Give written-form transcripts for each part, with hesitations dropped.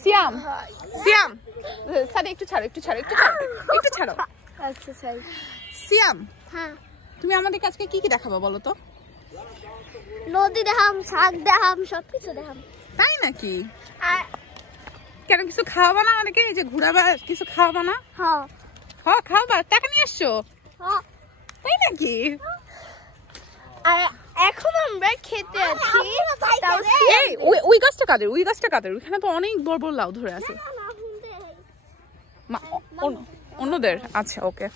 সিয়াম সিয়াম সাদি একটু ছাড়ো একটু ছাড়ো একটু ছাড়ো একটু ছাড়ো। আচ্ছা ছাই। সিয়াম হ্যাঁ তুমি আমাদের আজকে কি কি দেখাবো বলো তো? নদী দেখাম, শাক দেখাম, সবকিছু দেখাম। তাই নাকি? আর কেন কিছু খাওয়াবা না আমাদেরকে? এই যে ঘুরাবা, কিছু খাওয়াবা না? হ্যাঁ হ্যাঁ খাওয়াবা। টাকা নিয়ে আসছো? হ্যাঁ। তাই নাকি? আর এখন আমরা খেতে আছি। এই ওই গাছটা কাদের? ওই গাছটা কাদের? ওইখানে তো অনেক বড় বড় লাউ ধরে আছে। অন্যদের? আচ্ছা ওকে।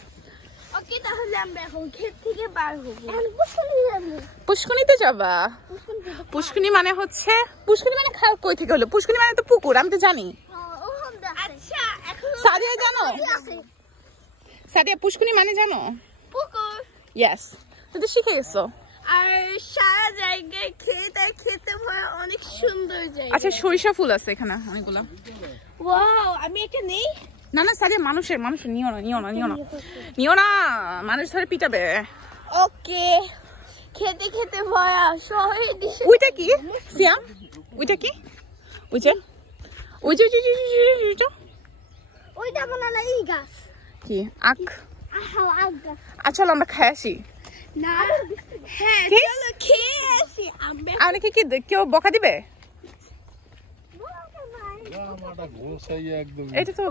ওকে তাহলে আমরা এখন ক্ষেত থেকে বার হব। পুষ্কুনিতে যাবা? পুষ্কুনি মানে হচ্ছে, পুষ্কুনি মানে কই থেকে হলো? পুষ্কুনি মানে তো পুকুর, আমি তো জানি। আচ্ছা এখন সাদিয়া জানো? সাদিয়া পুষ্কুনি মানে জানো? পুকুর। ইয়েস, তুমি শিখে গেছো। আর সারা জায়গায় ক্ষেত আর খেতে ভরা অনেক সুন্দর জায়গা। আচ্ছা সরিষা ফুল আছে এখানে অনেকগুলো। ওয়াও, আমি এটা নেই। না না সাদিয়া মানুষের নিও না নিও না নিও না নিও না, মানুষ ধরে পিটাবে। ওকে, খেতে খেতে ভরা শহরের দৃশ্য। ওইটা কি সিয়াম? ওইটা কি? ওই যে ওই যে ওইটা মনে না এই গাছ। কি আখ? আখ গাছ। আচ্ছা আমরা খাই আসি না হ্যাঁ চলো খেয়ে আসি। আমাকে কি কেউ বকা দিবে? এটা তো